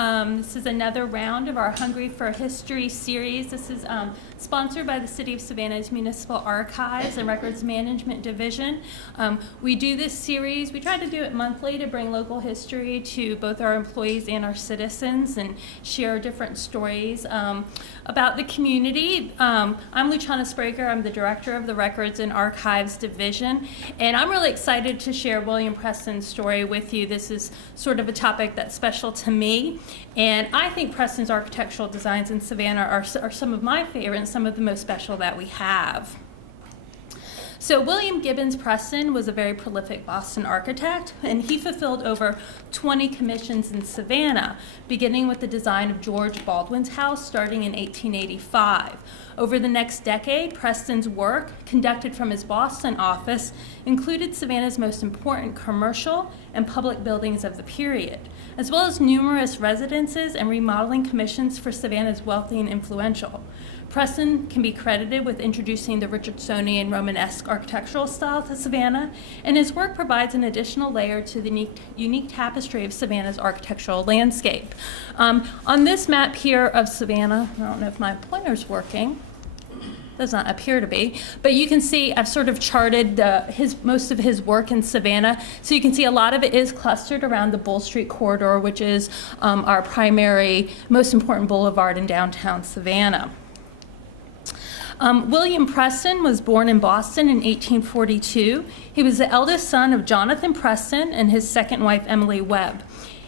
This is another round of our Hungry for History series. This is sponsored by the City of Savannah's Municipal Archives and Records Management Division. We do this series, we try to do it monthly to bring local history to both our employees and our citizens and share different stories about the community. I'm Luciana Spraker. I'm the director of the Records and Archives Division, and I'm really excited to share William Preston's story with you. This is sort of a topic that's special to me, and I think Preston's architectural designs in Savannah are some of my favorites, some of the most special that we have. So William Gibbons Preston was a very prolific Boston architect, and he fulfilled over 20 commissions in Savannah, beginning with the design of George Baldwin's house starting in 1885. Over the next decade, Preston's work, conducted from his Boston office, included Savannah's most important commercial and public buildings of the period, as well as numerous residences and remodeling commissions for Savannah's wealthy and influential. Preston can be credited with introducing the Richardsonian Romanesque architectural style to Savannah, and his work provides an additional layer to the unique tapestry of Savannah's architectural landscape. On this map here of Savannah, I don't know if my pointer's working. Does not appear to be, but you can see I've sort of charted most of his work in Savannah. So you can see a lot of it is clustered around the Bull Street corridor, which is our primary, most important boulevard in downtown Savannah. William Preston was born in Boston in 1842. He was the eldest son of Jonathan Preston and his second wife, Emily Webb.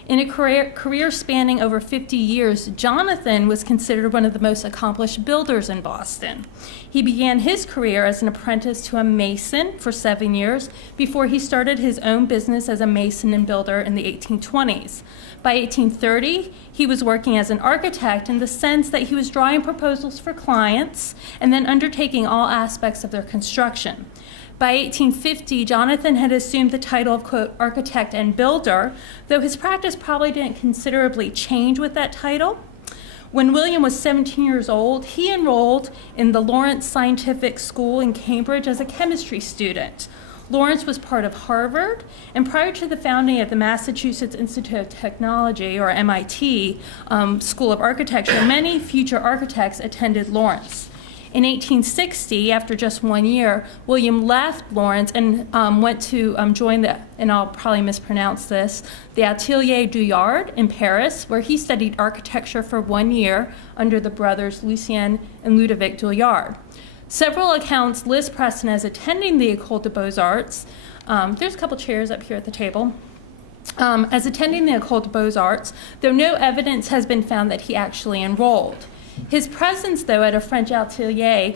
In a career spanning over 50 years, Jonathan was considered one of the most accomplished builders in Boston. He began his career as an apprentice to a mason for 7 years before he started his own business as a mason and builder in the 1820s. By 1830, he was working as an architect in the sense that he was drawing proposals for clients and then undertaking all aspects of their construction. By 1850, Jonathan had assumed the title of, quote, architect and builder, though his practice probably didn't considerably change with that title. When William was 17 years old, he enrolled in the Lawrence Scientific School in Cambridge as a chemistry student. Lawrence was part of Harvard, and prior to the founding of the Massachusetts Institute of Technology, or MIT, School of Architecture, many future architects attended Lawrence. In 1860, after just 1 year, William left Lawrence and went to join and I'll probably mispronounce this, the Atelier du Yard in Paris, where he studied architecture for 1 year under the brothers Lucien and Ludovic Douillard. Several accounts list Preston as attending the École des Beaux-Arts. There's a couple chairs up here at the table. As attending the École des Beaux-Arts, though no evidence has been found that he actually enrolled. His presence, though, at a French atelier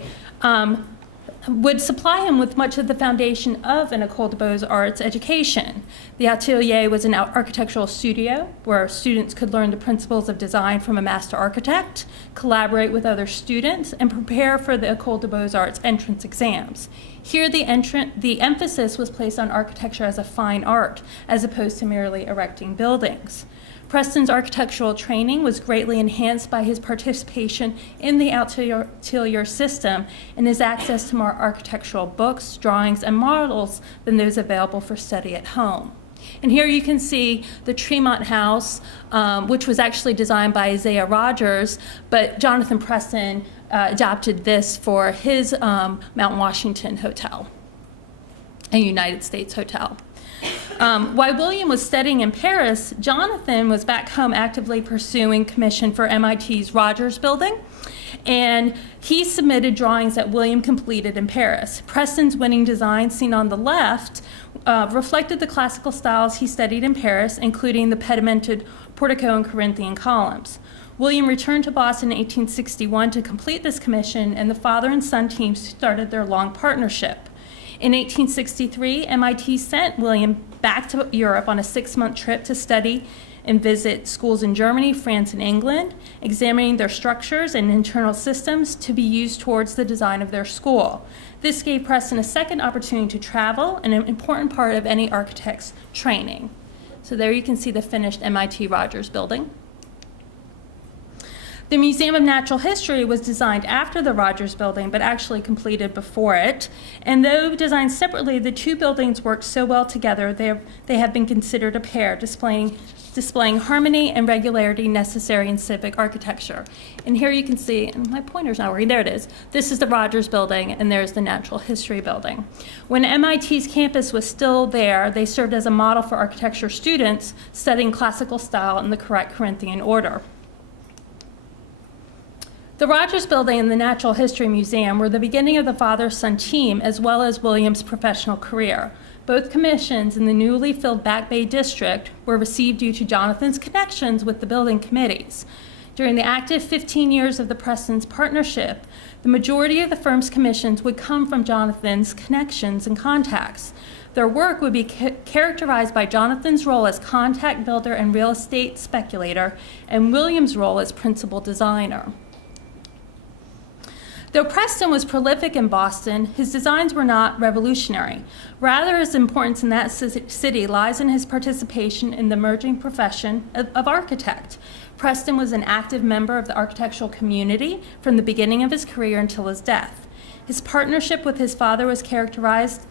would supply him with much of the foundation of an École des Beaux-Arts education. The atelier was an architectural studio where students could learn the principles of design from a master architect, collaborate with other students, and prepare for the École des Beaux-Arts entrance exams. Here, the emphasis was placed on architecture as a fine art, as opposed to merely erecting buildings. Preston's architectural training was greatly enhanced by his participation in the atelier system and his access to more architectural books, drawings, and models than those available for study at home. And here you can see the Tremont House, which was actually designed by Isaiah Rogers, but Jonathan Preston adopted this for his Mount Washington Hotel, a United States hotel. While William was studying in Paris, Jonathan was back home actively pursuing commission for MIT's Rogers Building, and he submitted drawings that William completed in Paris. Preston's winning design, seen on the left, reflected the classical styles he studied in Paris, including the pedimented portico and Corinthian columns. William returned to Boston in 1861 to complete this commission, and the father and son teams started their long partnership. In 1863, MIT sent William back to Europe on a 6-month trip to study and visit schools in Germany, France, and England, examining their structures and internal systems to be used towards the design of their school. This gave Preston a second opportunity to travel, an important part of any architect's training. So there you can see the finished MIT Rogers building. The Museum of Natural History was designed after the Rogers Building, but actually completed before it. And though designed separately, the two buildings work so well together, they have been considered a pair, displaying displaying harmony and regularity necessary in civic architecture. And here you can see, and my pointer's not working, there it is. This is the Rogers Building, and there's the Natural History Building. When MIT's campus was still there, they served as a model for architecture students studying classical style in the correct Corinthian order. The Rogers Building and the Natural History Museum were the beginning of the father-son team as well as William's professional career. Both commissions in the newly filled Back Bay District were received due to Jonathan's connections with the building committees. During the active 15 years of the Prestons' partnership, the majority of the firm's commissions would come from Jonathan's connections and contacts. Their work would be characterized by Jonathan's role as contact builder and real estate speculator, and William's role as principal designer. Though Preston was prolific in Boston, his designs were not revolutionary. Rather, his importance in that city lies in his participation in the emerging profession of architect. Preston was an active member of the architectural community from the beginning of his career until his death. His partnership with his father characterized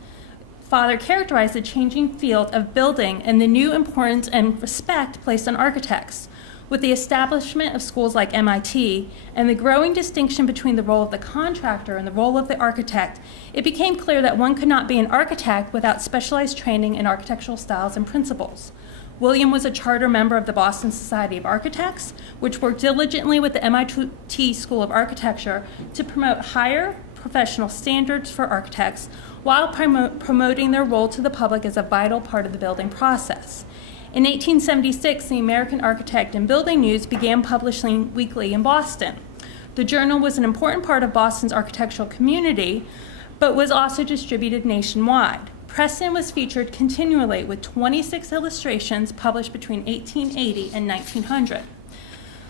the changing field of building and the new importance and respect placed on architects. With the establishment of schools like MIT and the growing distinction between the role of the contractor and the role of the architect, it became clear that one could not be an architect without specialized training in architectural styles and principles. William was a charter member of the Boston Society of Architects, which worked diligently with the MIT School of Architecture to promote higher professional standards for architects while promoting their role to the public as a vital part of the building process. In 1876, the American Architect and Building News began publishing weekly in Boston. The journal was an important part of Boston's architectural community, but was also distributed nationwide. Preston was featured continually with 26 illustrations published between 1880 and 1900.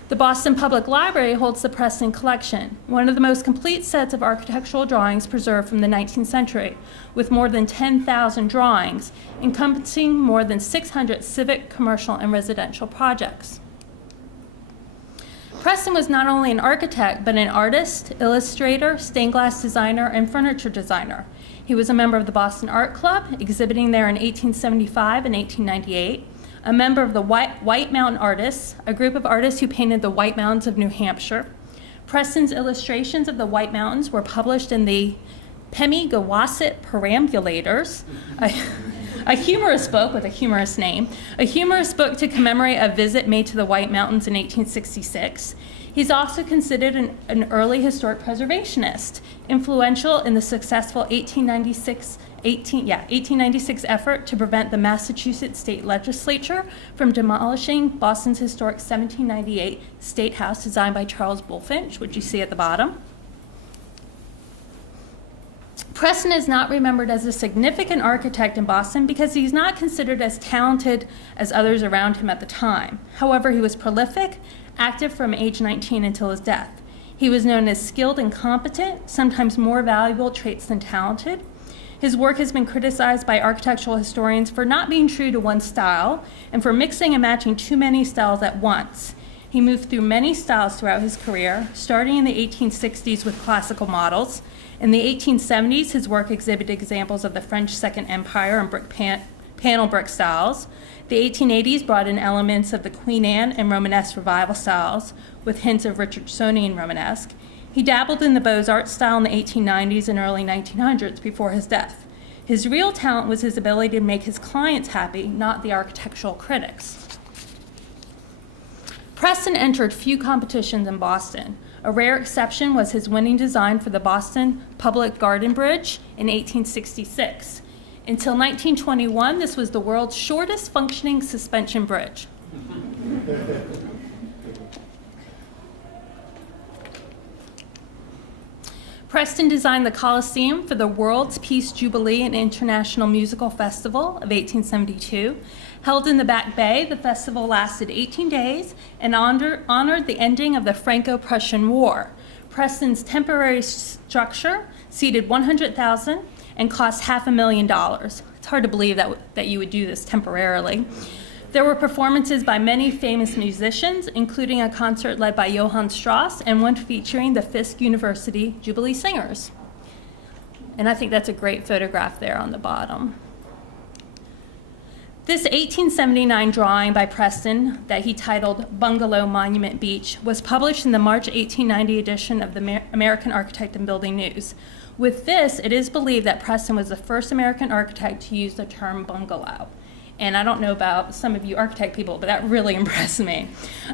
The Boston Public Library holds the Preston Collection, one of the most complete sets of architectural drawings preserved from the 19th century, with more than 10,000 drawings, encompassing more than 600 civic, commercial, and residential projects. Preston was not only an architect, but an artist, illustrator, stained glass designer, and furniture designer. He was a member of the Boston Art Club, exhibiting there in 1875 and 1898, a member of the White Mountain Artists, a group of artists who painted the White Mountains of New Hampshire. Preston's illustrations of the White Mountains were published in the Pemigewasset Perambulators, a humorous book with a humorous name, a humorous book to commemorate a visit made to the White Mountains in 1866. He's also considered an early historic preservationist, influential in the successful 1896 effort to prevent the Massachusetts state legislature from demolishing Boston's historic 1798 State House designed by Charles Bulfinch, which you see at the bottom. Preston is not remembered as a significant architect in Boston because he's not considered as talented as others around him at the time. However, he was prolific, active from age 19 until his death. He was known as skilled and competent, sometimes more valuable traits than talented. His work has been criticized by architectural historians for not being true to one style and for mixing and matching too many styles at once. He moved through many styles throughout his career, starting in the 1860s with classical models. In the 1870s, his work exhibited examples of the French Second Empire and panel brick styles. The 1880s brought in elements of the Queen Anne and Romanesque revival styles, with hints of Richardsonian Romanesque. He dabbled in the Beaux-Arts style in the 1890s and early 1900s before his death. His real talent was his ability to make his clients happy, not the architectural critics. Preston entered few competitions in Boston. A rare exception was his winning design for the Boston Public Garden Bridge in 1866. Until 1921, this was the world's shortest functioning suspension bridge. Preston designed the Coliseum for the World's Peace Jubilee and International Musical Festival of 1872. Held in the Back Bay, the festival lasted 18 days and honored the ending of the Franco-Prussian War. Preston's temporary structure seated 100,000 and cost $500,000. It's hard to believe that you would do this temporarily. There were performances by many famous musicians, including a concert led by Johann Strauss and one featuring the Fisk University Jubilee Singers. And I think that's a great photograph there on the bottom. This 1879 drawing by Preston that he titled Bungalow Monument Beach was published in the March 1890 edition of the American Architect and Building News. With this, it is believed that Preston was the first American architect to use the term bungalow. And I don't know about some of you architect people, but that really impressed me.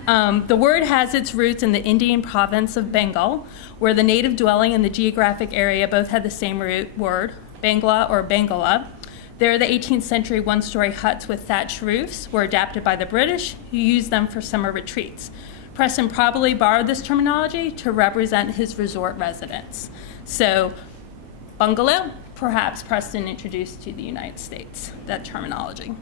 The word has its roots in the Indian province of Bengal, where the native dwelling and the geographic area both had the same root word, Bangla or Bangala. There, the 18th century one-story huts with thatched roofs were adapted by the British, who used them for summer retreats. Preston probably borrowed this terminology to represent his resort residence. So, bungalow, perhaps Preston introduced to the United States, that terminology.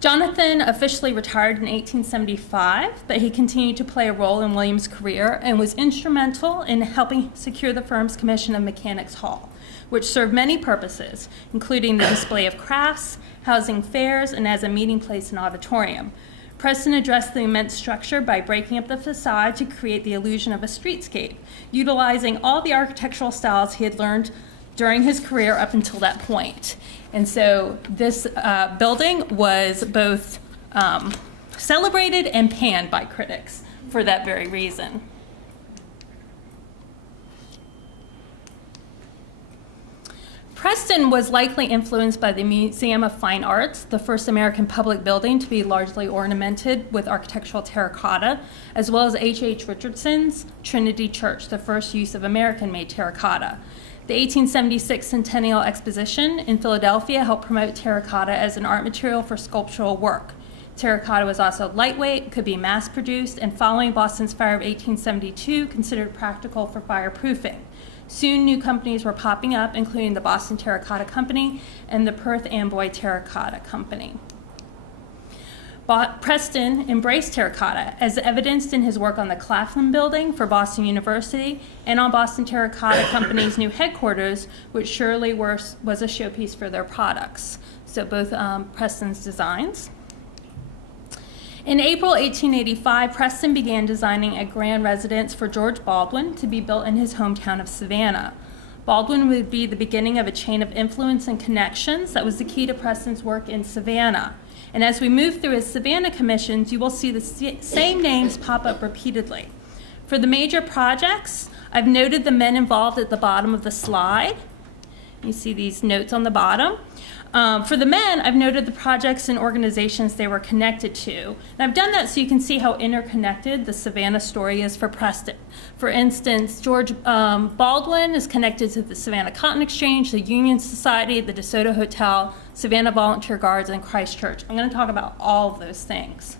Jonathan officially retired in 1875, but he continued to play a role in Williams' career and was instrumental in helping secure the firm's commission of Mechanics Hall, which served many purposes, including the display of crafts, housing fairs, and as a meeting place and auditorium. Preston addressed the immense structure by breaking up the facade to create the illusion of a streetscape, utilizing all the architectural styles he had learned during his career up until that point. And so this building was both celebrated and panned by critics for that very reason. Preston was likely influenced by the Museum of Fine Arts, the first American public building to be largely ornamented with architectural terracotta, as well as H.H. Richardson's Trinity Church, the first use of American-made terracotta. The 1876 Centennial Exposition in Philadelphia helped promote terracotta as an art material for sculptural work. Terracotta was also lightweight, could be mass-produced, and following Boston's fire of 1872, considered practical for fireproofing. Soon, new companies were popping up, including the Boston Terracotta Company and the Perth Amboy Terracotta Company. Preston embraced terracotta, as evidenced in his work on the Claflin Building for Boston University and on Boston Terracotta Company's new headquarters, which surely was a showpiece for their products. So both Preston's designs. In April 1885, Preston began designing a grand residence for George Baldwin to be built in his hometown of Savannah. Baldwin would be the beginning of a chain of influence and connections that was the key to Preston's work in Savannah. And as we move through his Savannah commissions, you will see the same names pop up repeatedly. For the major projects, I've noted the men involved at the bottom of the slide. You see these notes on the bottom. For the men, I've noted the projects and organizations they were connected to. And I've done that so you can see how interconnected the Savannah story is for Preston. For instance, George Baldwin is connected to the Savannah Cotton Exchange, the Union Society, the DeSoto Hotel, Savannah Volunteer Guards, and Christ Church. I'm going to talk about all of those things.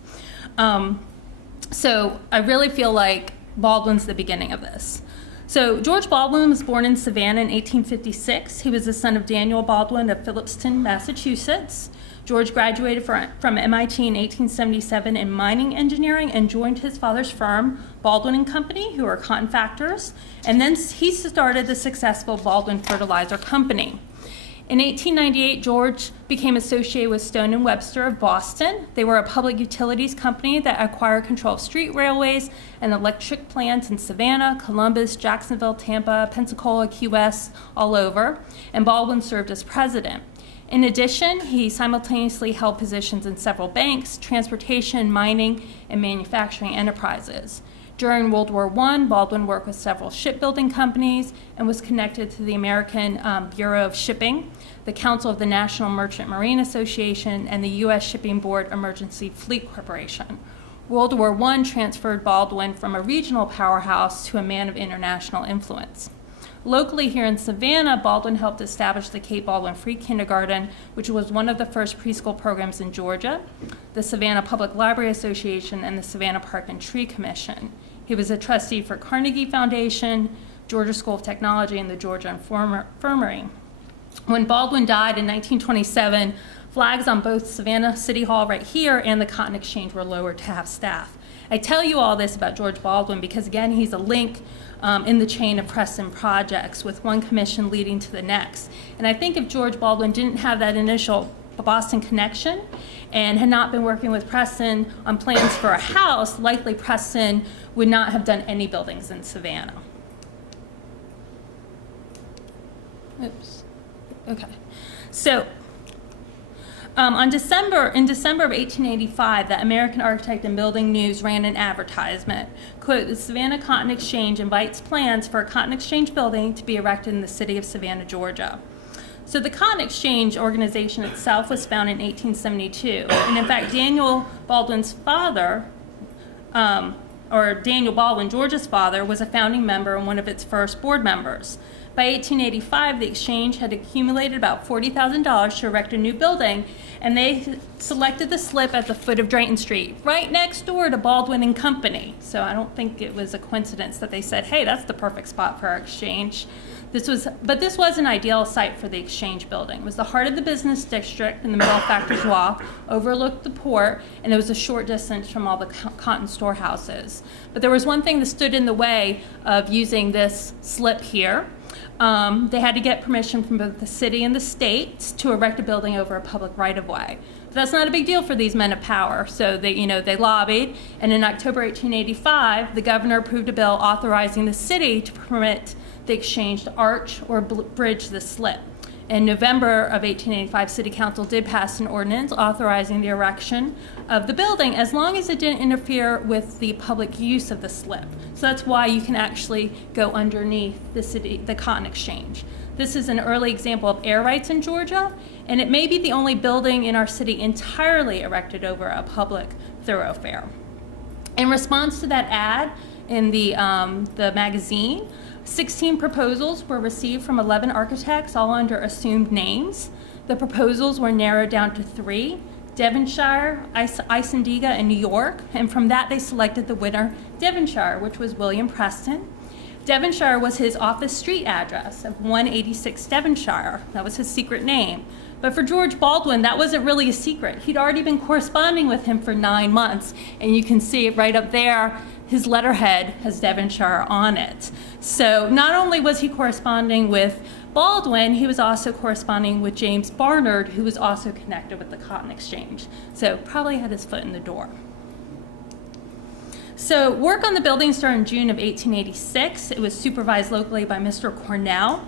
So I really feel like Baldwin's the beginning of this. So George Baldwin was born in Savannah in 1856. He was the son of Daniel Baldwin of Phillipston, Massachusetts. George graduated from MIT in 1877 in mining engineering and joined his father's firm, Baldwin and Company, who are cotton factors. And then he started the successful Baldwin Fertilizer Company. In 1898, George became associated with Stone & Webster of Boston. They were a public utilities company that acquired control of street railways and electric plants in Savannah, Columbus, Jacksonville, Tampa, Pensacola, Key West, all over, and Baldwin served as president. In addition, he simultaneously held positions in several banks, transportation, mining, and manufacturing enterprises. During World War I, Baldwin worked with several shipbuilding companies and was connected to the American Bureau of Shipping, the Council of the National Merchant Marine Association, and the U.S. Shipping Board Emergency Fleet Corporation. World War I transferred Baldwin from a regional powerhouse to a man of international influence. Locally here in Savannah, Baldwin helped establish the Kate Baldwin Free Kindergarten, which was one of the first preschool programs in Georgia, the Savannah Public Library Association, and the Savannah Park and Tree Commission. He was a trustee for Carnegie Foundation, Georgia School of Technology, and the Georgia Infirmary. When Baldwin died in 1927, flags on both Savannah City Hall right here and the Cotton Exchange were lowered to have staff. I tell you all this about George Baldwin because, again, he's a link in the chain of Preston projects, with one commission leading to the next. And I think if George Baldwin didn't have that initial Boston connection and had not been working with Preston on plans for a house, likely Preston would not have done any buildings in Savannah. Oops. Okay. So In December of 1885, the American Architect and Building News ran an advertisement. Quote, "The Savannah Cotton Exchange invites plans for a cotton exchange building to be erected in the city of Savannah, Georgia." So the Cotton Exchange organization itself was founded in 1872. And in fact, Daniel Baldwin's father, or Daniel Baldwin, Georgia's father, was a founding member and one of its first board members. By 1885, the exchange had accumulated about $40,000 to erect a new building, and they selected the slip at the foot of Drayton Street, right next door to Baldwin and Company. So I don't think it was a coincidence that they said, hey, that's the perfect spot for our exchange. This was an ideal site for the exchange building. It was the heart of the business district in the middle of Factor's Walk, overlooked the port, and it was a short distance from all the cotton storehouses. But there was one thing that stood in the way of using this slip here. They had to get permission from both the city and the state to erect a building over a public right-of-way. But that's not a big deal for these men of power, so they lobbied, and in October 1885, the governor approved a bill authorizing the city to permit the exchange to arch or bridge the slip. In November of 1885, City Council did pass an ordinance authorizing the erection of the building as long as it didn't interfere with the public use of the slip. So that's why you can actually go underneath the Cotton Exchange. This is an early example of air rights in Georgia, and it may be the only building in our city entirely erected over a public thoroughfare. In response to that ad in the magazine, 16 proposals were received from 11 architects, all under assumed names. The proposals were narrowed down to 3, Devonshire, Isandega, and New York, and from that they selected the winner, Devonshire, which was William Preston. Devonshire was his office street address of 186 Devonshire. That was his secret name. But for George Baldwin, that wasn't really a secret. He'd already been corresponding with him for 9 months, and you can see it right up there. His letterhead has Devonshire on it. So not only was he corresponding with Baldwin, he was also corresponding with James Barnard, who was also connected with the Cotton Exchange. So probably had his foot in the door. So work on the building started in June of 1886. It was supervised locally by Mr. Cornell.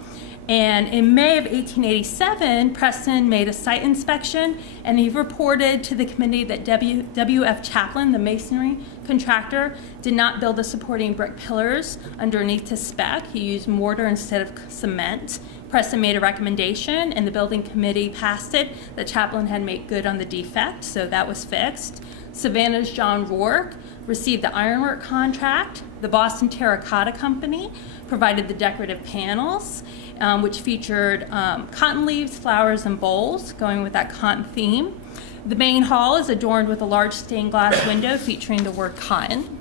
And in May of 1887, Preston made a site inspection, and he reported to the committee that W.F. Chaplin, the masonry contractor, did not build the supporting brick pillars underneath his spec. He used mortar instead of cement. Preston made a recommendation, and the building committee passed it that Chaplin had made good on the defect, so that was fixed. Savannah's John Rourke received the ironwork contract. The Boston Terracotta Company provided the decorative panels, which featured cotton leaves, flowers, and bowls, going with that cotton theme. The main hall is adorned with a large stained glass window featuring the word cotton.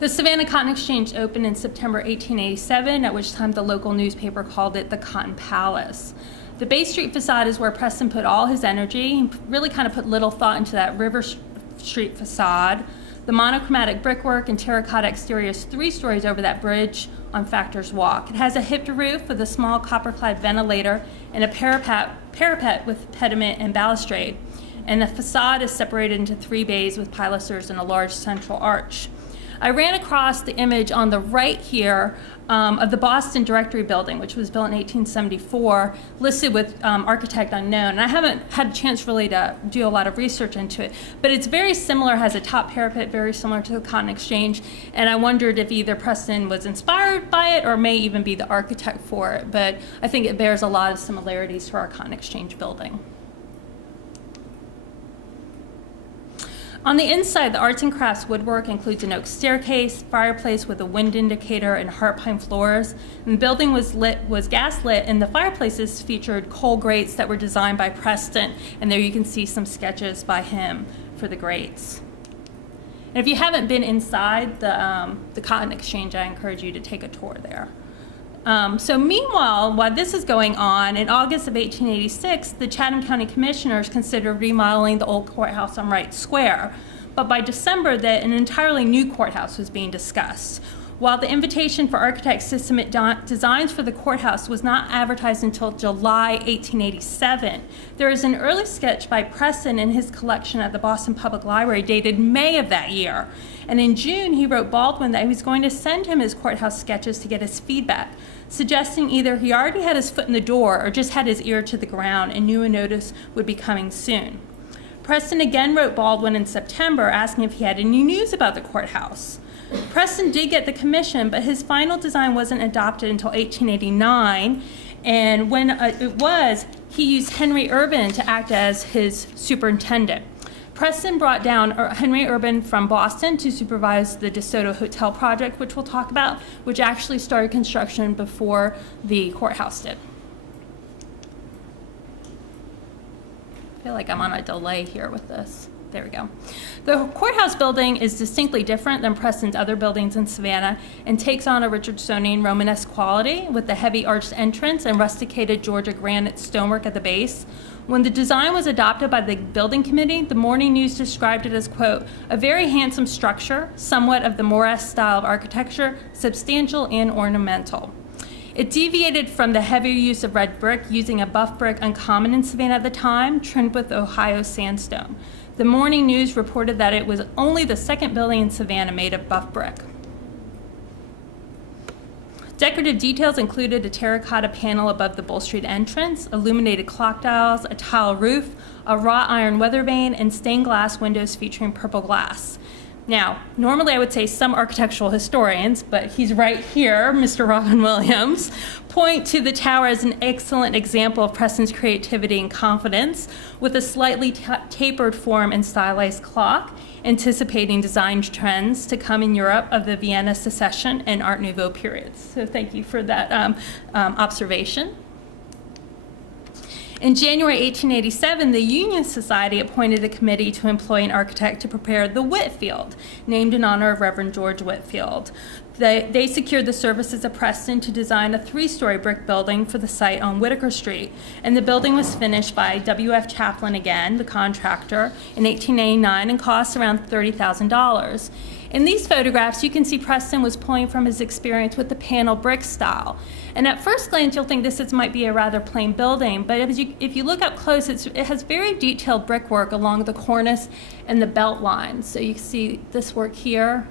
The Savannah Cotton Exchange opened in September 1887, at which time the local newspaper called it the Cotton Palace. The Bay Street facade is where Preston put all his energy and really kind of put little thought into that River Street facade. The monochromatic brickwork and terracotta exterior is 3 stories over that bridge on Factor's Walk. It has a hipped roof with a small copper-clad ventilator and a parapet with pediment and balustrade. And the facade is separated into 3 bays with pilasters and a large central arch. I ran across the image on the right here of the Boston Directory Building, which was built in 1874, listed with architect unknown. And I haven't had a chance really to do a lot of research into it, but it's very similar, has a top parapet very similar to the Cotton Exchange, and I wondered if either Preston was inspired by it or may even be the architect for it, but I think it bears a lot of similarities to our Cotton Exchange building. On the inside, the arts and crafts woodwork includes an oak staircase, fireplace with a wind indicator, and heart pine floors. And the building was gas lit, and the fireplaces featured coal grates that were designed by Preston. And there you can see some sketches by him for the grates. And if you haven't been inside the Cotton Exchange, I encourage you to take a tour there. So meanwhile, while this is going on, in August of 1886, the Chatham County Commissioners considered remodeling the old courthouse on Wright Square. But by December, an entirely new courthouse was being discussed. while the invitation for architects to submit designs for the courthouse was not advertised until July 1887, there is an early sketch by Preston in his collection at the Boston Public Library dated May of that year. And in June, he wrote Baldwin that he was going to send him his courthouse sketches to get his feedback, suggesting either he already had his foot in the door or just had his ear to the ground and knew a notice would be coming soon. Preston again wrote Baldwin in September asking if he had any news about the courthouse. Preston did get the commission, but his final design wasn't adopted until 1889, and when it was, he used Henry Urban to act as his superintendent. Preston brought down Henry Urban from Boston to supervise the DeSoto Hotel project, which we'll talk about, which actually started construction before the courthouse did. I feel like I'm on a delay here with this. There we go. The courthouse building is distinctly different than Preston's other buildings in Savannah and takes on a Richardsonian Romanesque quality with the heavy arched entrance and rusticated Georgia granite stonework at the base. When the design was adopted by the building committee, the Morning News described it as, quote, a very handsome structure, somewhat of the Moresque style of architecture, substantial and ornamental. It deviated from the heavier use of red brick, using a buff brick uncommon in Savannah at the time, trimmed with Ohio sandstone. The Morning News reported that it was only the second building in Savannah made of buff brick. Decorative details included a terracotta panel above the bolstred entrance, illuminated clock dials, a tile roof, a wrought iron weather vane, and stained glass windows featuring purple glass. Now, normally I would say some architectural historians, but he's right here, Mr. Robin Williams, point to the tower as an excellent example of Preston's creativity and confidence, with a slightly tapered form and stylized clock, anticipating design trends to come in Europe of the Vienna Secession and Art Nouveau periods. So thank you for that observation. In January 1887, the Union Society appointed a committee to employ an architect to prepare the Whitfield, named in honor of Reverend George Whitfield. They secured the services of Preston to design a 3-story brick building for the site on Whitaker Street, and the building was finished by W.F. Chaplin again, the contractor, in 1889 and cost around $30,000. In these photographs, you can see Preston was pulling from his experience with the panel brick style. And at first glance, you'll think this might be a rather plain building, but if you look up close, it has very detailed brickwork along the cornice and the belt lines. So you can see this work here.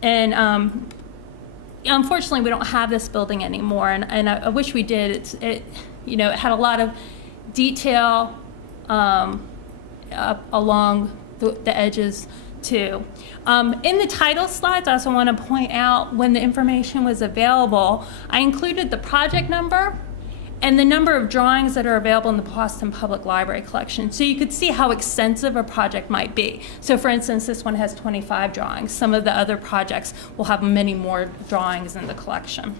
And unfortunately, we don't have this building anymore, and I wish we did. It had a lot of detail along the edges too. In the title slides, I also want to point out when the information was available, I included the project number and the number of drawings that are available in the Boston Public Library collection, so you could see how extensive a project might be. So for instance, this one has 25 drawings. Some of the other projects will have many more drawings in the collection.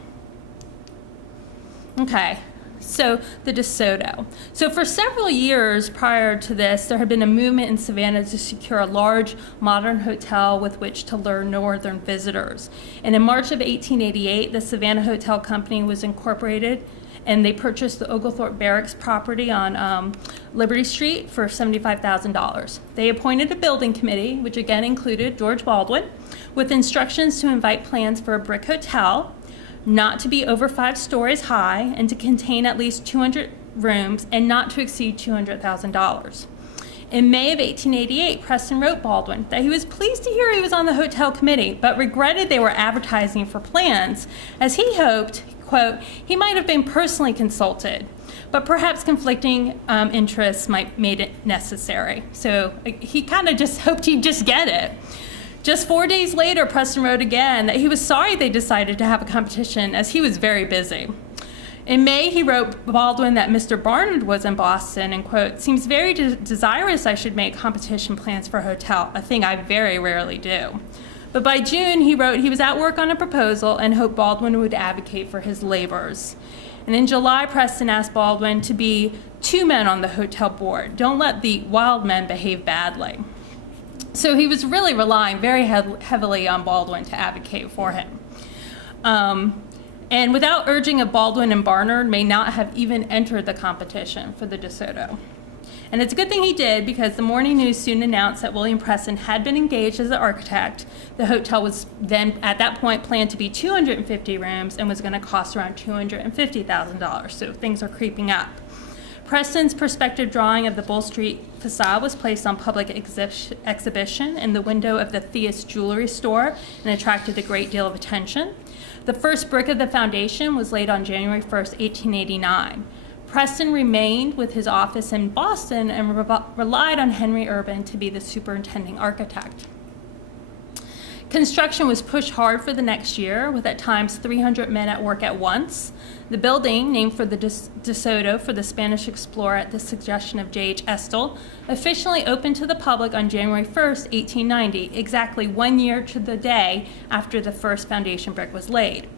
Okay. So the DeSoto. So for several years prior to this, there had been a movement in Savannah to secure a large modern hotel with which to lure northern visitors. And in March of 1888, the Savannah Hotel Company was incorporated, and they purchased the Oglethorpe Barracks property on Liberty Street for $75,000. They appointed a building committee, which again included George Baldwin, with instructions to invite plans for a brick hotel, not to be over 5 stories high, and to contain at least 200 rooms, and not to exceed $200,000. In May of 1888, Preston wrote Baldwin that he was pleased to hear he was on the hotel committee, but regretted they were advertising for plans, as he hoped, quote, he might have been personally consulted, but perhaps conflicting interests made it necessary. So he kind of just hoped he'd just get it. Just 4 days later, Preston wrote again that he was sorry they decided to have a competition, as he was very busy. In May, he wrote Baldwin that Mr. Barnard was in Boston and, quote, seems very desirous I should make competition plans for a hotel, a thing I very rarely do. But by June, he wrote he was at work on a proposal and hoped Baldwin would advocate for his labors. And in July, Preston asked Baldwin to be 2 men on the hotel board. Don't let the wild men behave badly. So he was really relying very heavily on Baldwin to advocate for him. And without urging of Baldwin and Barnard may not have even entered the competition for the DeSoto. And it's a good thing he did, because the Morning News soon announced that William Preston had been engaged as an architect. The hotel was then, at that point, planned to be 250 rooms and was going to cost around $250,000. So things are creeping up. Preston's perspective drawing of the Bull Street facade was placed on public exhibition in the window of the Theus jewelry store and attracted a great deal of attention. The first brick of the foundation was laid on January 1st, 1889. Preston remained with his office in Boston and relied on Henry Urban to be the superintending architect. Construction was pushed hard for the next year, with at times 300 men at work at once. The building, named for the DeSoto for the Spanish explorer at the suggestion of J.H. Estill, officially opened to the public on January 1st, 1890, exactly 1 year to the day after the first foundation brick was laid.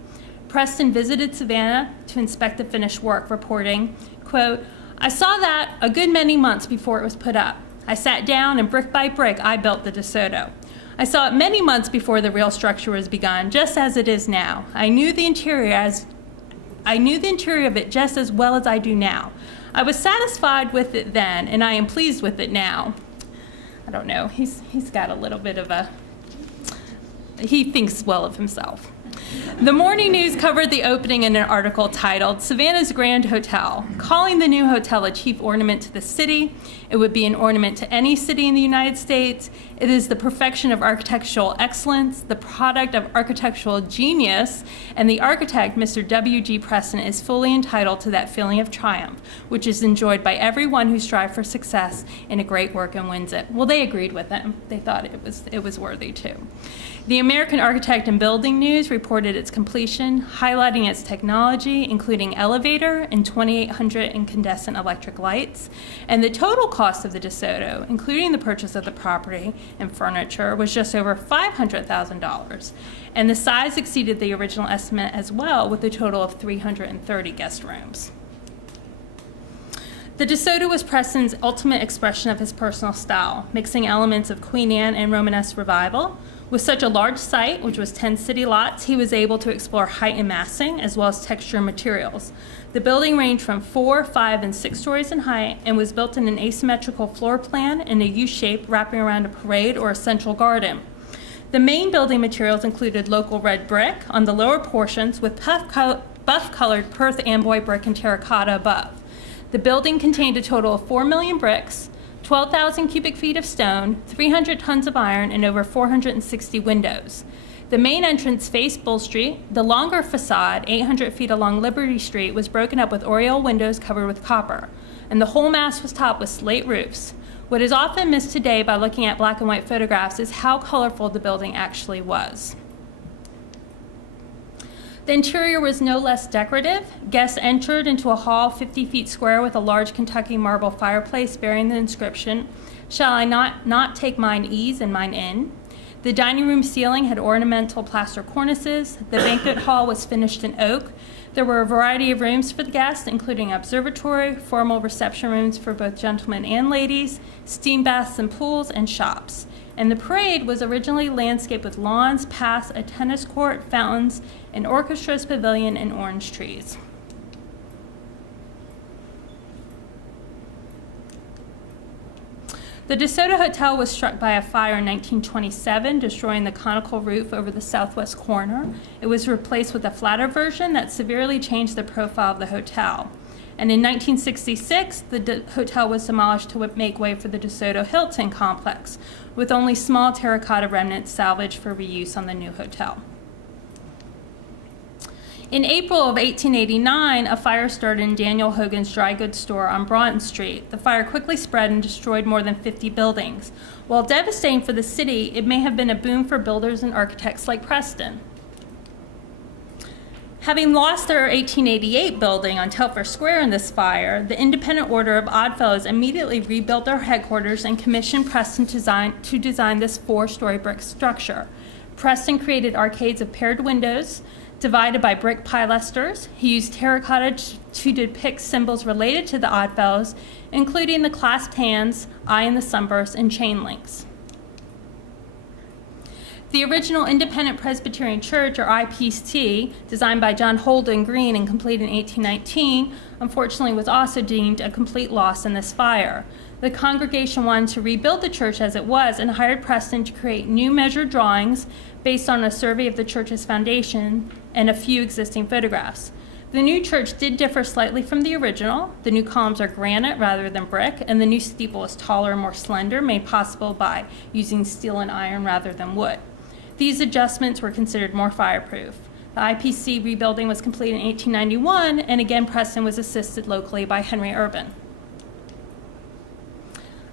Preston visited Savannah to inspect the finished work, reporting, quote, "I saw that a good many months before it was put up. I sat down and brick by brick I built the DeSoto. I saw it many months before the real structure was begun, just as it is now. I knew the interior of it just as well as I do now. I was satisfied with it then, and I am pleased with it now." I don't know. He's got a little bit of he thinks well of himself. The Morning News covered the opening in an article titled "Savannah's Grand Hotel," calling the new hotel a chief ornament to the city. It would be an ornament to any city in the United States. It is the perfection of architectural excellence, the product of architectural genius, and the architect, Mr. W.G. Preston, is fully entitled to that feeling of triumph, which is enjoyed by everyone who strives for success in a great work and wins it. Well, they agreed with him. They thought it was worthy too. The American Architect and Building News reported its completion, highlighting its technology, including elevator and 2,800 incandescent electric lights. And the total cost of the DeSoto, including the purchase of the property and furniture, was just over $500,000. And the size exceeded the original estimate as well, with a total of 330 guest rooms. The DeSoto was Preston's ultimate expression of his personal style, mixing elements of Queen Anne and Romanesque revival. With such a large site, which was 10 city lots, he was able to explore height and massing, as well as texture and materials. The building ranged from 4, 5, and 6 stories in height and was built in an asymmetrical floor plan in a U shape wrapping around a parade or a central garden. The main building materials included local red brick on the lower portions, with buff-colored Perth Amboy brick and terracotta above. The building contained a total of 4 million bricks, 12,000 cubic feet of stone, 300 tons of iron, and over 460 windows. The main entrance faced Bull Street. The longer facade, 800 feet along Liberty Street, was broken up with oriel windows covered with copper, and the whole mass was topped with slate roofs. What is often missed today by looking at black and white photographs is how colorful the building actually was. The interior was no less decorative. Guests entered into a hall 50 feet square with a large Kentucky marble fireplace bearing the inscription, "Shall I not take mine ease and mine inn?" The dining room ceiling had ornamental plaster cornices. The banquet hall was finished in oak. There were a variety of rooms for the guests, including observatory, formal reception rooms for both gentlemen and ladies, steam baths and pools, and shops. And the parade was originally landscaped with lawns, paths, a tennis court, fountains, an orchestra's pavilion, and orange trees. The DeSoto Hotel was struck by a fire in 1927, destroying the conical roof over the southwest corner. It was replaced with a flatter version that severely changed the profile of the hotel. And in 1966, the hotel was demolished to make way for the DeSoto Hilton complex, with only small terracotta remnants salvaged for reuse on the new hotel. In April of 1889, a fire started in Daniel Hogan's dry goods store on Broughton Street. The fire quickly spread and destroyed more than 50 buildings. While devastating for the city, it may have been a boon for builders and architects like Preston. Having lost their 1888 building on Telfair Square in this fire, the Independent Order of Oddfellows immediately rebuilt their headquarters and commissioned Preston to design this 4-story brick structure. Preston created arcades of paired windows divided by brick pilasters. He used terracotta to depict symbols related to the Oddfellows, including the clasped hands, eye in the sunburst, and chain links. The original Independent Presbyterian Church, or IPC, designed by John Holden Green and completed in 1819, unfortunately was also deemed a complete loss in this fire. The congregation wanted to rebuild the church as it was and hired Preston to create new measured drawings based on a survey of the church's foundation and a few existing photographs. The new church did differ slightly from the original. The new columns are granite rather than brick, and the new steeple is taller and more slender, made possible by using steel and iron rather than wood. These adjustments were considered more fireproof. The IPC rebuilding was completed in 1891, and again, Preston was assisted locally by Henry Urban.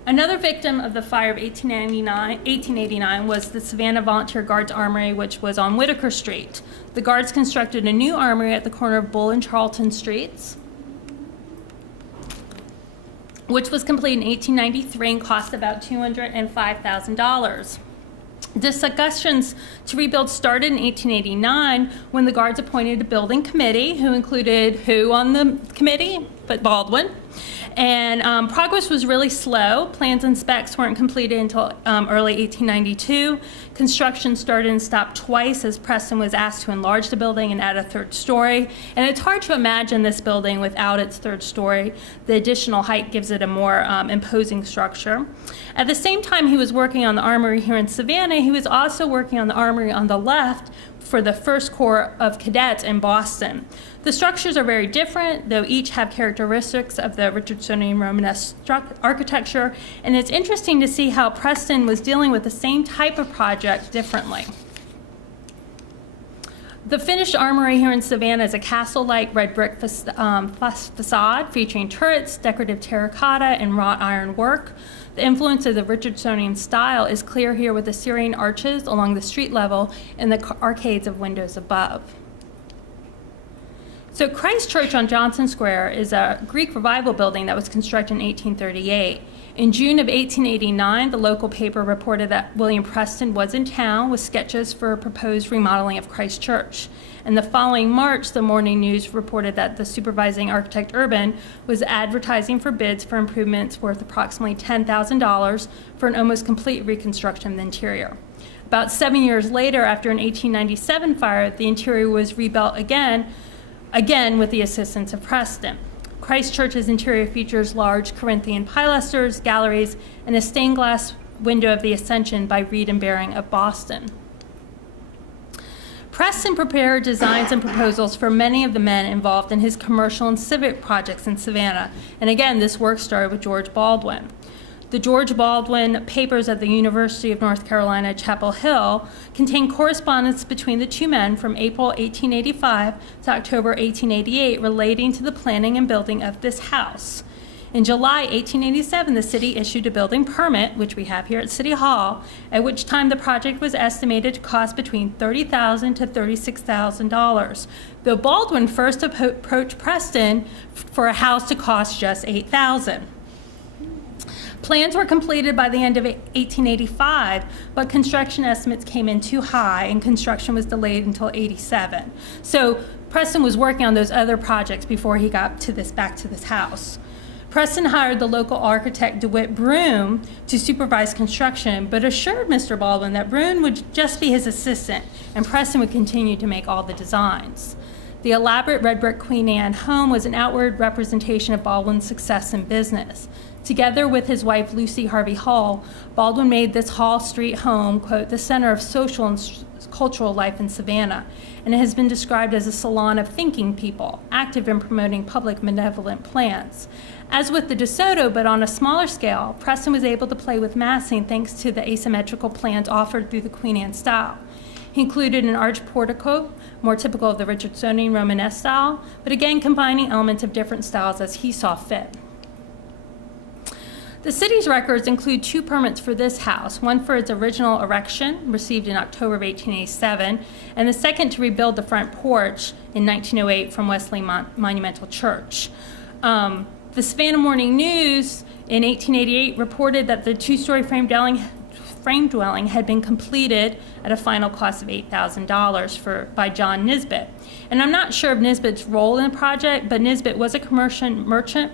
Another victim of the fire of 1889 was the Savannah Volunteer Guards Armory, which was on Whitaker Street. The Guards constructed a new armory at the corner of Bull and Charlton Streets, which was completed in 1893 and cost about $205,000. Discussions to rebuild started in 1889 when the Guards appointed a building committee who included who on the committee? But Baldwin. And progress was really slow. Plans and specs weren't completed until early 1892. Construction started and stopped twice as Preston was asked to enlarge the building and add a third story. And it's hard to imagine this building without its third story. The additional height gives it a more imposing structure. At the same time he was working on the armory here in Savannah, he was also working on the armory on the left for the First Corps of Cadets in Boston. The structures are very different, though each have characteristics of the Richardsonian Romanesque architecture, and it's interesting to see how Preston was dealing with the same type of project differently. The finished armory here in Savannah is a castle-like red brick facade featuring turrets, decorative terracotta, and wrought iron work. The influence of the Richardsonian style is clear here with the Syrian arches along the street level and the arcades of windows above. So Christ Church on Johnson Square is a Greek revival building that was constructed in 1838. In June of 1889, the local paper reported that William Preston was in town with sketches for a proposed remodeling of Christ Church. And the following March, the Morning News reported that the supervising architect Urban was advertising for bids for improvements worth approximately $10,000 for an almost complete reconstruction of the interior. About 7 years later, after an 1897 fire, the interior was rebuilt again with the assistance of Preston. Christ Church's interior features large Corinthian pilasters, galleries, and a stained glass window of the Ascension by Reed and Baring of Boston. Preston prepared designs and proposals for many of the men involved in his commercial and civic projects in Savannah. And again, this work started with George Baldwin. The George Baldwin papers at the University of North Carolina, Chapel Hill, contain correspondence between the two men from April 1885 to October 1888 relating to the planning and building of this house. In July 1887, the city issued a building permit, which we have here at City Hall, at which time the project was estimated to cost between $30,000 to $36,000, though Baldwin first approached Preston for a house to cost just $8,000. Plans were completed by the end of 1885, but construction estimates came in too high and construction was delayed until 87. So Preston was working on those other projects before he got back to this house. Preston hired the local architect DeWitt Broom to supervise construction, but assured Mr. Baldwin that Broom would just be his assistant and Preston would continue to make all the designs. The elaborate red brick Queen Anne home was an outward representation of Baldwin's success in business. Together with his wife Lucy Harvey Hall, Baldwin made this Hall Street home, quote, the center of social and cultural life in Savannah, and it has been described as a salon of thinking people, active in promoting public benevolent plans. As with the DeSoto, but on a smaller scale, Preston was able to play with massing thanks to the asymmetrical plans offered through the Queen Anne style. He included an arched portico, more typical of the Richardsonian Romanesque style, but again combining elements of different styles as he saw fit. The city's records include 2 permits for this house, one for its original erection, received in October of 1887, and the second to rebuild the front porch in 1908 from Wesley Monumental Church. The Savannah Morning News in 1888 reported that the 2-story frame dwelling had been completed at a final cost of $8,000 by John Nisbet. And I'm not sure of Nisbet's role in the project, but Nisbet was a commission merchant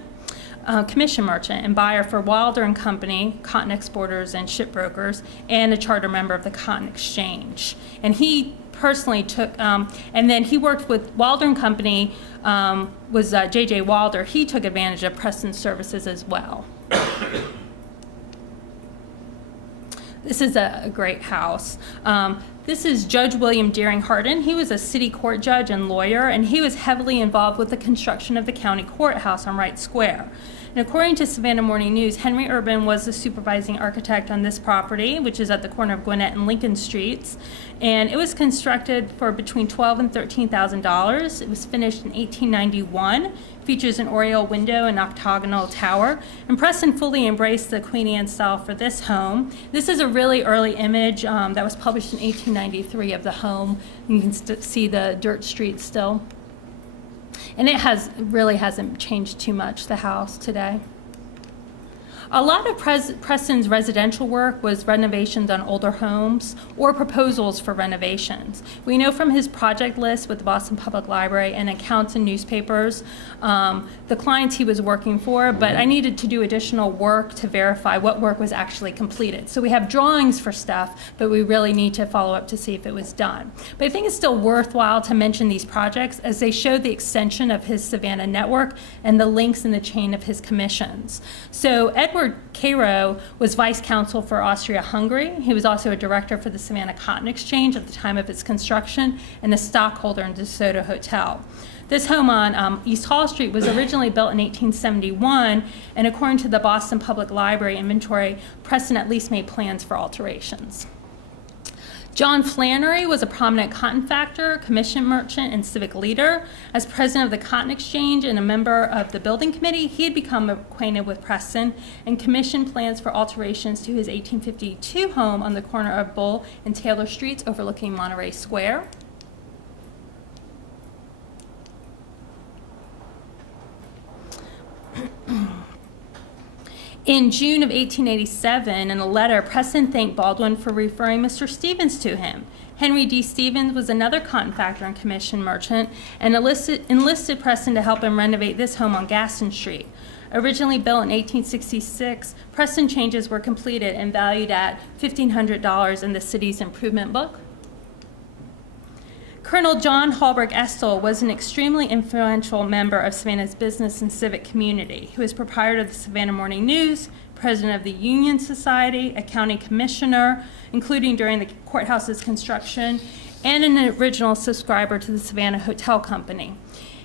and buyer for Wilder and Company, cotton exporters and shipbrokers, and a charter member of the Cotton Exchange. And he personally took, and then he worked with Wilder and Company, was J.J. Wilder. He took advantage of Preston's services as well. This is a great house. This is Judge William Deering Hardin. He was a city court judge and lawyer, and he was heavily involved with the construction of the county courthouse on Wright Square. And according to Savannah Morning News, Henry Urban was the supervising architect on this property, which is at the corner of Gwinnett and Lincoln Streets. And it was constructed for between $12,000 and $13,000. It was finished in 1891. Features an oriel window and octagonal tower. And Preston fully embraced the Queen Anne style for this home. This is a really early image that was published in 1893 of the home. You can see the dirt street still. And it really hasn't changed too much, the house today. A lot of Preston's residential work was renovations on older homes or proposals for renovations. We know from his project list with the Boston Public Library and accounts in newspapers the clients he was working for, but I needed to do additional work to verify what work was actually completed. So we have drawings for stuff, but we really need to follow up to see if it was done. But I think it's still worthwhile to mention these projects as they show the extension of his Savannah network and the links in the chain of his commissions. So Edward Cairo was vice consul for Austria-Hungary. He was also a director for the Savannah Cotton Exchange at the time of its construction and a stockholder in DeSoto Hotel. This home on East Hall Street was originally built in 1871, and according to the Boston Public Library inventory, Preston at least made plans for alterations. John Flannery was a prominent cotton factor, commission merchant, and civic leader. As president of the Cotton Exchange and a member of the building committee, he had become acquainted with Preston and commissioned plans for alterations to his 1852 home on the corner of Bull and Taylor Streets overlooking Monterey Square. In June of 1887, in a letter, Preston thanked Baldwin for referring Mr. Stevens to him. Henry D. Stevens was another cotton factor and commission merchant and enlisted Preston to help him renovate this home on Gaston Street. Originally built in 1866, Preston changes were completed and valued at $1,500 in the city's improvement book. Colonel John Hallberg Estel was an extremely influential member of Savannah's business and civic community. He was proprietor of the Savannah Morning News, president of the Union Society, a county commissioner, including during the courthouse's construction, and an original subscriber to the Savannah Hotel Company.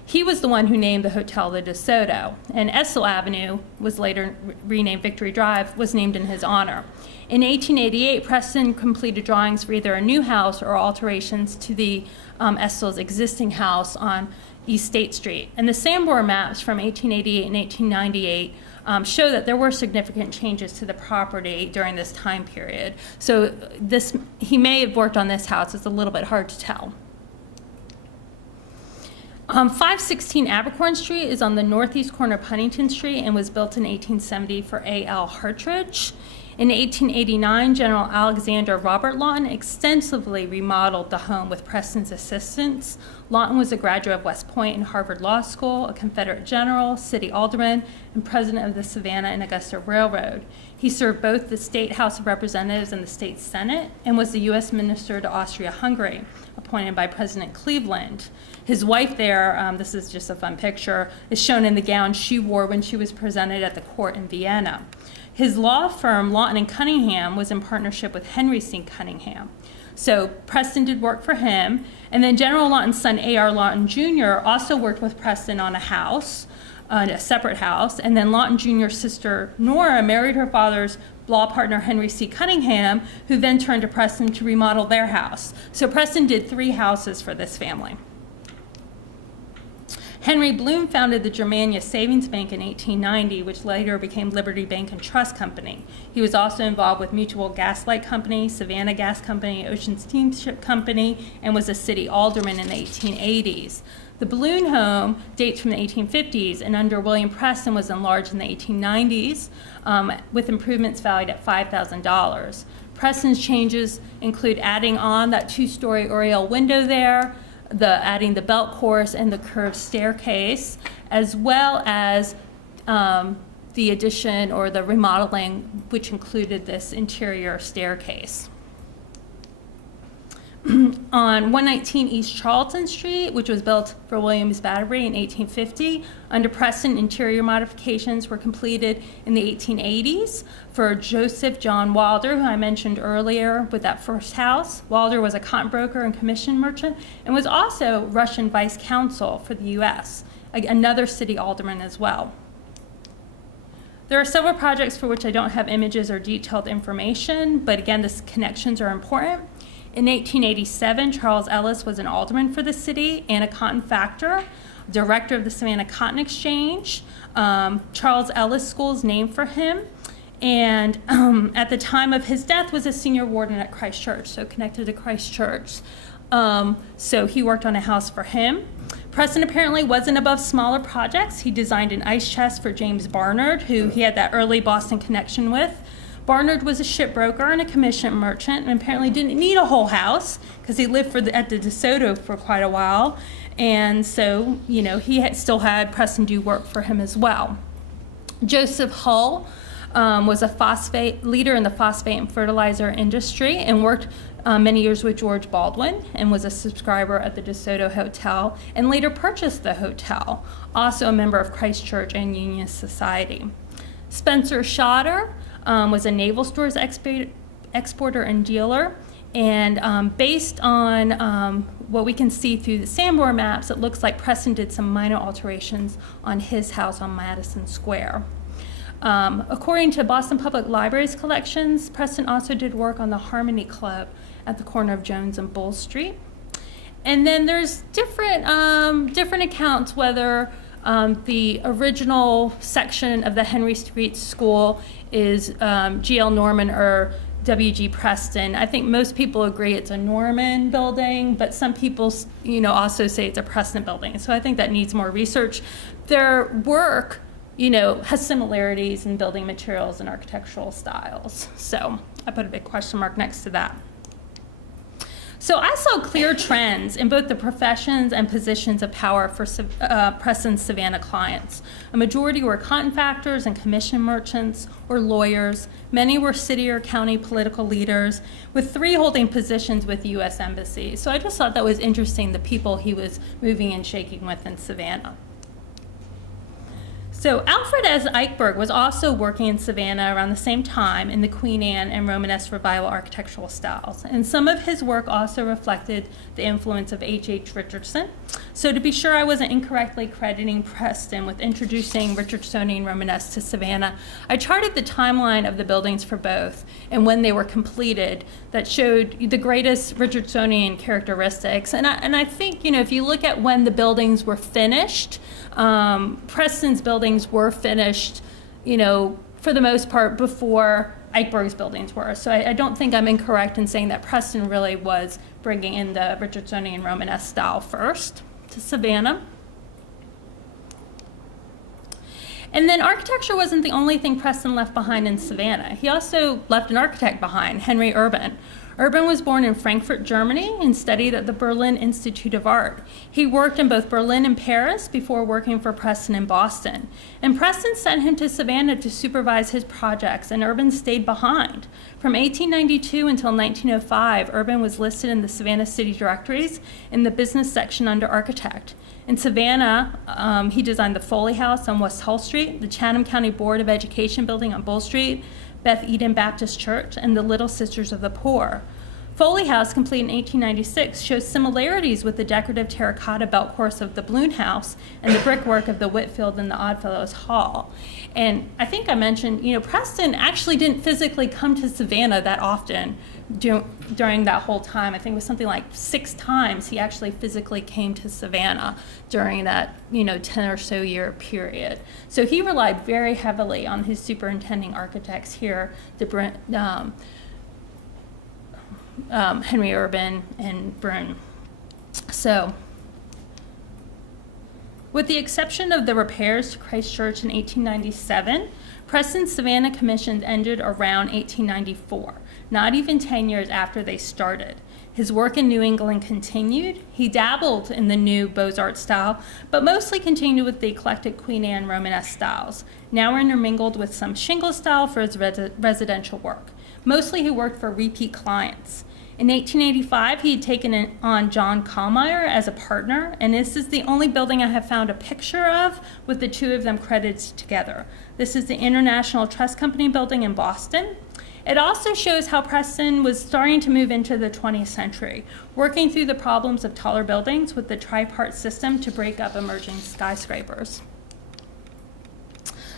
He was the one who named the hotel the DeSoto, and Estel Avenue, was later renamed Victory Drive, was named in his honor. In 1888, Preston completed drawings for either a new house or alterations to the Estel's existing house on East State Street. And the Sanborn maps from 1888 and 1898 show that there were significant changes to the property during this time period. So he may have worked on this house. It's a little bit hard to tell. 516 Abercorn Street is on the northeast corner of Huntington Street and was built in 1870 for A.L. Hartridge. In 1889, General Alexander Robert Lawton extensively remodeled the home with Preston's assistance. Lawton was a graduate of West Point and Harvard Law School, a Confederate general, city alderman, and president of the Savannah and Augusta Railroad. He served both the State House of Representatives and the State Senate and was the U.S. Minister to Austria-Hungary, appointed by President Cleveland. His wife there, this is just a fun picture, is shown in the gown she wore when she was presented at the court in Vienna. His law firm, Lawton and Cunningham, was in partnership with Henry C. Cunningham. So Preston did work for him, and then General Lawton's son, A.R. Lawton Jr., also worked with Preston on a house, a separate house, and then Lawton Jr.'s sister, Nora, married her father's law partner, Henry C. Cunningham, who then turned to Preston to remodel their house. So Preston did 3 houses for this family. Henry Bloom founded the Germania Savings Bank in 1890, which later became Liberty Bank and Trust Company. He was also involved with Mutual Gas Light Company, Savannah Gas Company, Ocean Steamship Company, and was a city alderman in the 1880s. The Bloom home dates from the 1850s and under William Preston was enlarged in the 1890s with improvements valued at $5,000. Preston's changes include adding on that 2-story oriel window there, adding the belt course and the curved staircase, as well as the addition or the remodeling, which included this interior staircase. on 119 East Charlton Street, which was built for Williams Battery in 1850. Under Preston, interior modifications were completed in the 1880s for Joseph John Wilder, who I mentioned earlier with that first house. Wilder was a cotton broker and commission merchant and was also Russian vice consul for the U.S., another city alderman as well. There are several projects for which I don't have images or detailed information, but again, the connections are important. In 1887, Charles Ellis was an alderman for the city and a cotton factor, director of the Savannah Cotton Exchange. Charles Ellis School is named for him, and at the time of his death was a senior warden at Christ Church, so connected to Christ Church. So he worked on a house for him. Preston apparently wasn't above smaller projects. He designed an ice chest for James Barnard, who he had that early Boston connection with. Barnard was a shipbroker and a commission merchant, and apparently didn't need a whole house because he lived at the DeSoto for quite a while. And so, he still had Preston do work for him as well. Joseph Hull was a leader in the phosphate and fertilizer industry and worked many years with George Baldwin and was a subscriber at the DeSoto Hotel and later purchased the hotel, also a member of Christ Church and Union Society. Spencer Shotter was a naval stores exporter and dealer, and based on what we can see through the Sanborn maps, it looks like Preston did some minor alterations on his house on Madison Square. According to Boston Public Library's collections, Preston also did work on the Harmony Club at the corner of Jones and Bull Street. And then there's different accounts whether the original section of the Henry Street School is G.L. Norman or W.G. Preston. I think most people agree it's a Norman building, but some people, also say it's a Preston building. So I think that needs more research. Their work, has similarities in building materials and architectural styles. So I put a big question mark next to that. So I saw clear trends in both the professions and positions of power for Preston's Savannah clients. A majority were cotton factors and commission merchants or lawyers. Many were city or county political leaders, with 3 holding positions with the U.S. Embassy. So I just thought that was interesting, the people he was moving and shaking with in Savannah. So Alfred S. Eichberg was also working in Savannah around the same time in the Queen Anne and Romanesque Revival architectural styles. And some of his work also reflected the influence of H.H. Richardson. So to be sure I wasn't incorrectly crediting Preston with introducing Richardsonian Romanesque to Savannah, I charted the timeline of the buildings for both and when they were completed that showed the greatest Richardsonian characteristics. And I think, if you look at when the buildings were finished, Preston's buildings were finished, for the most part before Eichberg's buildings were. So I don't think I'm incorrect in saying that Preston really was bringing in the Richardsonian Romanesque style first to Savannah. And then architecture wasn't the only thing Preston left behind in Savannah. He also left an architect behind, Henry Urban. Urban was born in Frankfurt, Germany, and studied at the Berlin Institute of Art. He worked in both Berlin and Paris before working for Preston in Boston. And Preston sent him to Savannah to supervise his projects, and Urban stayed behind. From 1892 until 1905, Urban was listed in the Savannah City Directories in the business section under architect. In Savannah, he designed the Foley House on West Hull Street, the Chatham County Board of Education building on Bull Street, Beth Eden Baptist Church, and the Little Sisters of the Poor. Foley House, complete in 1896, shows similarities with the decorative terracotta belt course of the Bloom House and the brickwork of the Whitfield and the Oddfellows Hall. And I think I mentioned, Preston actually didn't physically come to Savannah that often during that whole time. I think it was something like 6 times he actually physically came to Savannah during that, 10 or so year period. So he relied very heavily on his superintending architects here, Henry Urban and Brun. So, with the exception of the repairs to Christ Church in 1897, Preston's Savannah commissions ended around 1894, not even 10 years after they started. His work in New England continued. He dabbled in the new Beaux-Arts style, but mostly continued with the eclectic Queen Anne Romanesque styles, now intermingled with some shingle style for his residential work. Mostly he worked for repeat clients. In 1885, he had taken on John Kallmeyer as a partner, and this is the only building I have found a picture of with the two of them credited together. This is the International Trust Company building in Boston. It also shows how Preston was starting to move into the 20th century, working through the problems of taller buildings with the tripart system to break up emerging skyscrapers.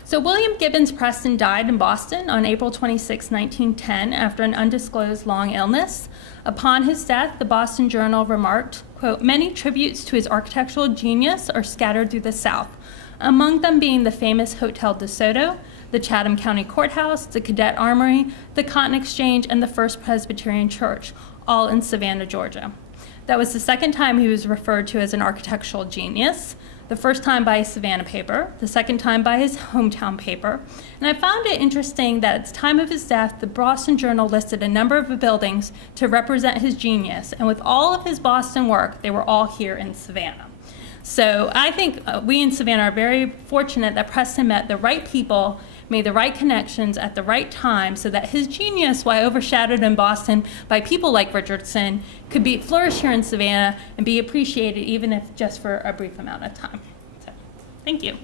So William Gibbons Preston died in Boston on April 26, 1910, after an undisclosed long illness. Upon his death, the Boston Journal remarked, quote, "Many tributes to his architectural genius are scattered through the South, among them being the famous Hotel DeSoto, the Chatham County Courthouse, the Cadet Armory, the Cotton Exchange, and the First Presbyterian Church, all in Savannah, Georgia." That was the second time he was referred to as an architectural genius, the first time by his Savannah paper, the second time by his hometown paper. And I found it interesting that at the time of his death, the Boston Journal listed a number of buildings to represent his genius. And with all of his Boston work, they were all here in Savannah. So I think we in Savannah are very fortunate that Preston met the right people, made the right connections at the right time, so that his genius, while overshadowed in Boston by people like Richardson, could flourish here in Savannah and be appreciated, even if just for a brief amount of time. So, thank you.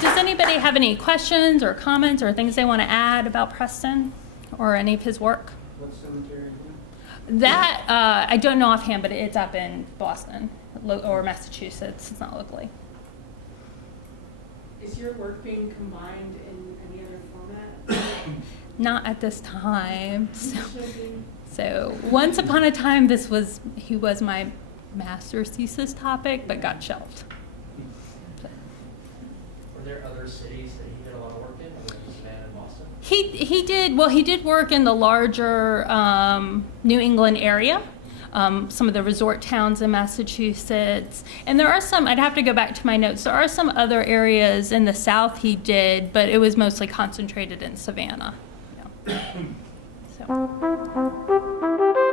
Does anybody have any questions or comments or things they want to add about Preston or any of his work? What cemetery is That, I don't know offhand, but it's up in Boston or Massachusetts. It's not locally. Is your work being combined in any other format? Not at this time. So once upon a time, he was my master's thesis topic, but got shelved. Were there other cities that he did a lot of work in, or was Savannah and Boston? He did work in the larger New England area, some of the resort towns in Massachusetts. And there are some, I'd have to go back to my notes, there are some other areas in the South he did, but it was mostly concentrated in Savannah. Yeah. So.